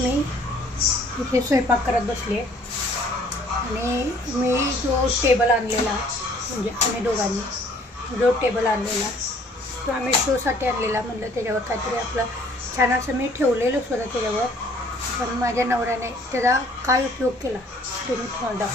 मी इथे स्वयंपाक करत बसले आणि मी जो टेबल आणलेला म्हणजे आम्ही दोघांनी जो टेबल आणलेला तो आम्ही शोसाठी आणलेला. म्हणलं त्याच्यावर काहीतरी आपलं छान असं मी ठेवलेलं सुद्धा त्याच्यावर, पण माझ्या नवऱ्याने त्याचा काय उपयोग केला ते मी तुम्हाला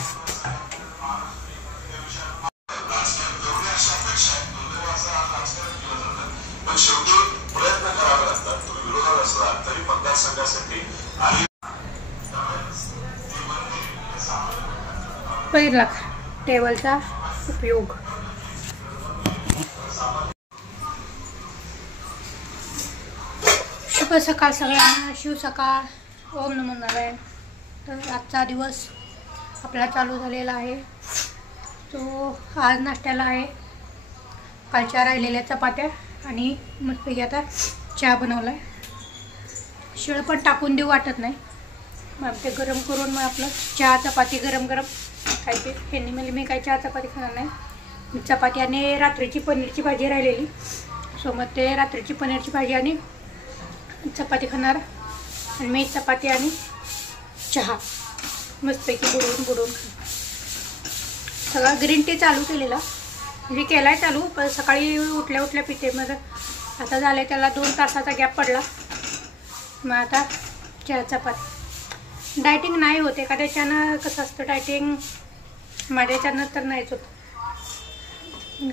पहिला टेबलचा उपयोग. शुभ सकाळ सगळ्यांना, शिव सकाळ, ओम नमो नारायण. तर आजचा दिवस आपला चालू झालेला आहे. तो आज नाश्त्याला आहे कालच्या राहिलेल्या चपात्या आणि मस्तपैकी आता चहा बनवला आहे. शिळ पण टाकून देऊ वाटत नाही, मग ते गरम करून मग आपलं चहा चपाती गरम गरम खायची. ह्यांनी म्हणजे मी काही चहा चपाती खाणार नाही. चपाती आणि रात्रीची पनीरची भाजी राहिलेली, सो मग ते रात्रीची पनीरची भाजी आणि चपाती खाणार आणि मी चपाती आणि चहा मस्तपैकी बुडवून बुडवून सगळा ग्रीन टी चालू केलेला म्हणजे केला आहे चालू, पण सकाळी उठल्या उठल्या पिते. मग आता झालं त्याला 2 तासाचा गॅप पडला. मग आता चहा चपाती. डायटिंग नाही होत, एखाद्याच्यानं कसं असतं डायटिंग, माझ्याच्यानं तर नाहीच होत.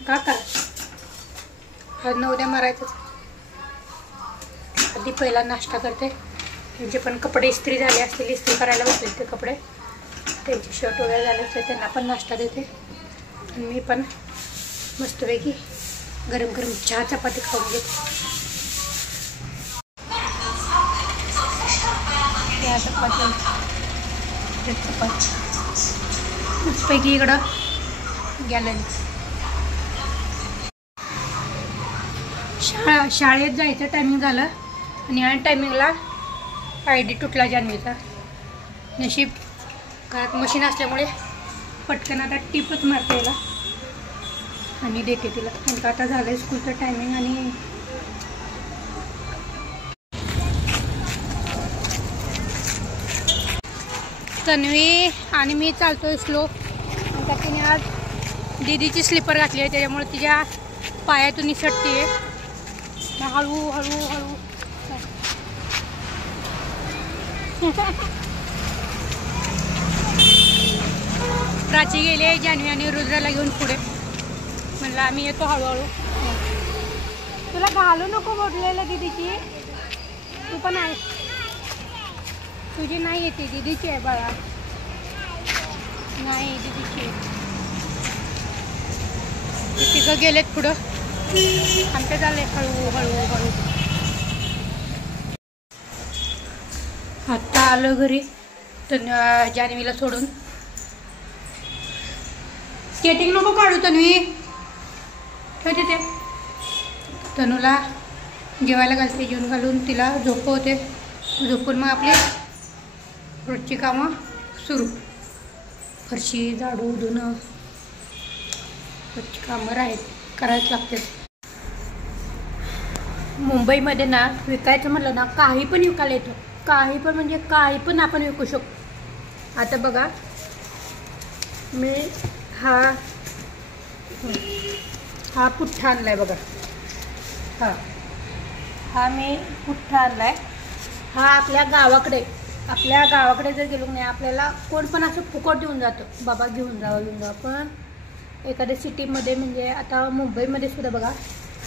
का करा आज न उद्या मारायचंच. आधी पहिला नाश्ता करते. त्यांचे पण कपडे इस्त्री झाले असतील, इस्त्री करायला बसले ते कपडे, त्यांचे शर्ट वगैरे झाले असते, त्यांना पण नाश्ता देते. आणि मी पण मस्तपैकी गरम गरम चहा चपाती खाऊन घेते. चहा चपाती मस्तपैकी इकडं गॅलरी. शाळेत जायचं टायमिंग झालं आणि या टायमिंगला ID तुटला जान्हवीचा. नशीब घरात मशीन असल्यामुळे पटकन आता टिपच मारते याला आणि देते तिला. कारण आता झालं स्कूलचं टायमिंग आणि तन्वी आणि मी चालतोय स्लो. आता तिने आज दीदीची स्लीपर घातली आहे, त्याच्यामुळे तिच्या पायातून निसटते. हळू हळू हळू प्राची गेली जान्हवी आणि रुद्राला घेऊन पुढे. म्हणलं आम्ही येतो हळूहळू. तुला घालू नको बोललेलं दीदीची, तू पण आहे. तुझी नाही येते, दीदीची आहे बाळा. नाही दीदीची. तिघं गेलेत पुढं, आमच्या चाललंय हळू हळू हळू. आत्ता आलं घरी तर जान्हवीला सोडून. स्केटिंग नको काढू तन्वी, ठेवते ते. तनूला जेवायला घालते, जेवण घालून तिला झोपवते. झोपून मग आपली रोजची कामं सुरू. फरशी झाडू धुणं रोजची कामं आहेत, करायच लागते. मुंबईमध्ये ना विकायचं म्हटलं ना काही पण विकायला येतं. काही पण म्हणजे काही पण आपण विकू शकतो. आता बघा मी हा पुठ्ठा आणलाय बघा. हा मी पुठ्ठा आणलाय. हा आपल्या गावाकडे जर गेलो नाही आपल्याला कोण पण असं फुकट देऊन जातं, बाबा घेऊन जावं. पण एखाद्या सिटीमध्ये म्हणजे आता मुंबईमध्ये सुद्धा बघा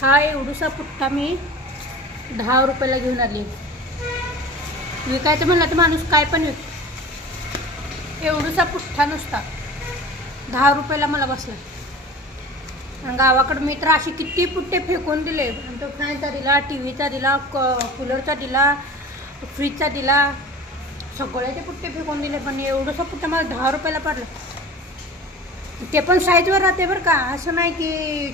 हा एवढूसा पुठ्ठा मी 10 रुपयाला घेऊन आली. विकायचं म्हणलं तर माणूस काय पण विकतो. एवढूसा पुठ्ठा नुसता 10 रुपयाला मला बसला. आणि गावाकडं मी तर असे किती पुठ्ठे फेकून दिले. तो फॅनचा दिला, TV चा दिला, कूलरचा दिला, फ्रीजचा दिला, सगळ्याचे पुठ्ठे फेकून दिले. पण एवढंसा पुठ्ठा मला 10 रुपयाला पडला. ते पण साईजवर राहते बरं का, असं नाही की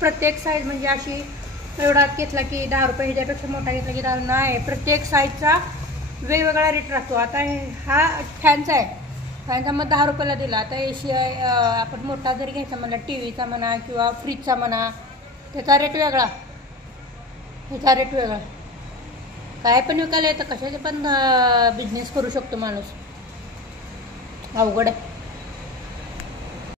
प्रत्येक साईज म्हणजे अशी एवढा घेतला की 10 रुपये, ह्याच्यापेक्षा मोठा घेतला की 10 नाही. प्रत्येक साईजचा वेगवेगळा रेट राहतो. आता हा फॅनचा आहे, फॅनचा मग 10 रुपयाला दिला. आता AC आहे, आपण मोठा जरी घ्यायचा म्हणा, TV चा म्हणा किंवा फ्रीजचा म्हणा, त्याचा रेट वेगळा, ह्याचा रेट वेगळा. काय पण विकायला येतं, कशाचे पण बिझनेस करू शकतो माणूस. अवघड आहे.